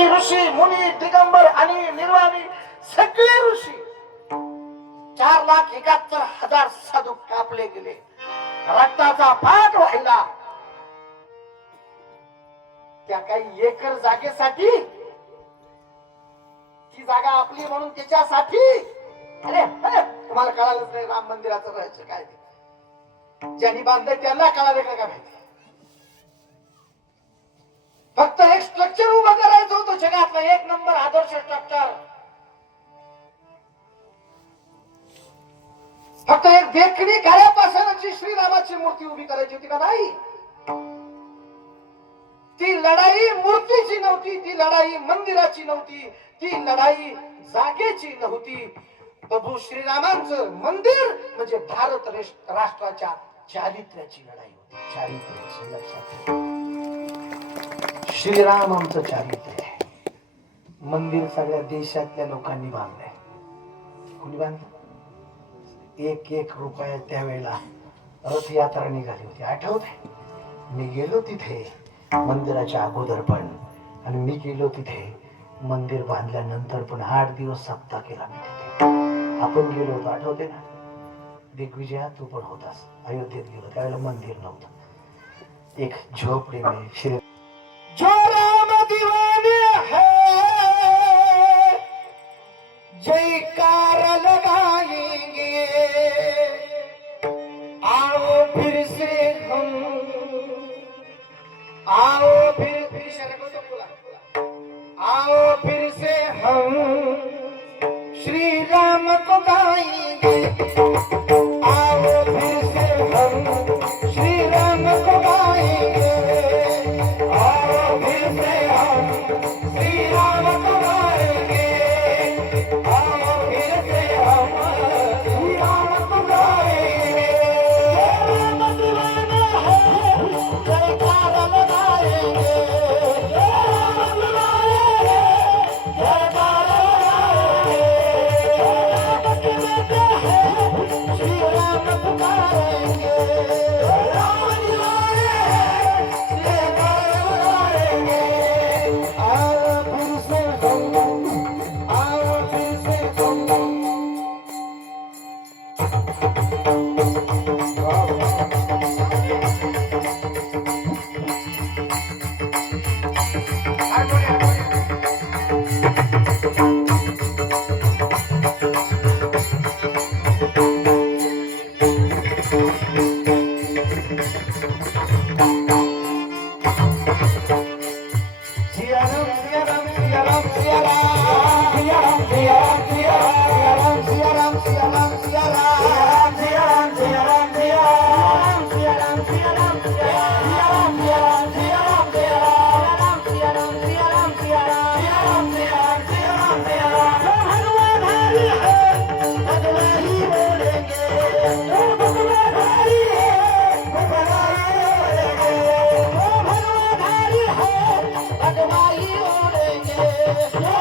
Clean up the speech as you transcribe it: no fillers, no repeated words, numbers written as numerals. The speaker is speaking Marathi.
योगी ऋषी मुनी दिगंबर आणि निर्वाणी सगळे ऋषी 4,71,000 साधू कापले गेले. रक्ताचा पाठ व्हायला त्या काही एकर जागेसाठी, ती जागा आपली म्हणून त्याच्यासाठी. अरे तुम्हाला कळालंच नाही राम मंदिराचं रहस्य काय ते. ज्यांनी बांधलंय त्यांना कळाले का माहिती. फक्त एक स्ट्रक्चर उभं करायचं होतं, जगातलं 1 नंबर आदर्श स्ट्रक्चर. फक्त एक देखणी काळ्यापासूनची श्रीरामाची मूर्ती उभी करायची होती का नाही. ती लढाई मूर्तीची नव्हती, ती लढाई मंदिराची नव्हती, ती लढाई जागेची नव्हती. प्रभू श्रीरामांचं मंदिर म्हणजे भारत राष्ट्राच्या चारित्र्याची लढाई होती. चारित्र्याची लक्षात ठेवा. श्रीराम आमचं चारित्र्य आहे. मंदिर सगळ्या देशातल्या लोकांनी बांधलंय. कोणी बांधलं? 1 रुपया त्यावेळेला रथयात्रा निघाली होती, आठवते. मी गेलो तिथे मंदिराच्या अगोदर पण, आणि मी गेलो तिथे मंदिर बांधल्यानंतर पण. 8 दिवस सप्ताह केला मी तिथे. आपण गेलो होतो, आठवते ना. दिग्विजया तू पण होतास. अयोध्येत गेलो त्यावेळेला मंदिर नव्हतं. एक झोपडी में श्री जो राम दीवाने है जयकार लगाएंगे, आओ फिर से हम, आओ फिर आओ फिर से हम श्री राम को गाएंगे, आओ फिर से हम श्री राम को गाएंगे, आओ फिर से हम श्री राम को गाएंगे, आओ फिर से हम श्री राम को गाएंगे. राम दीवाना है जयकार लगाएंगे, राम दीवाना है जयकार लगाएंगे, राम के बेटे हैं श्री राम पुकारेंगे, राम दीवाना है जयकार लगाएंगे. आओ फिर से हम, आओ फिर से हम. Yeah.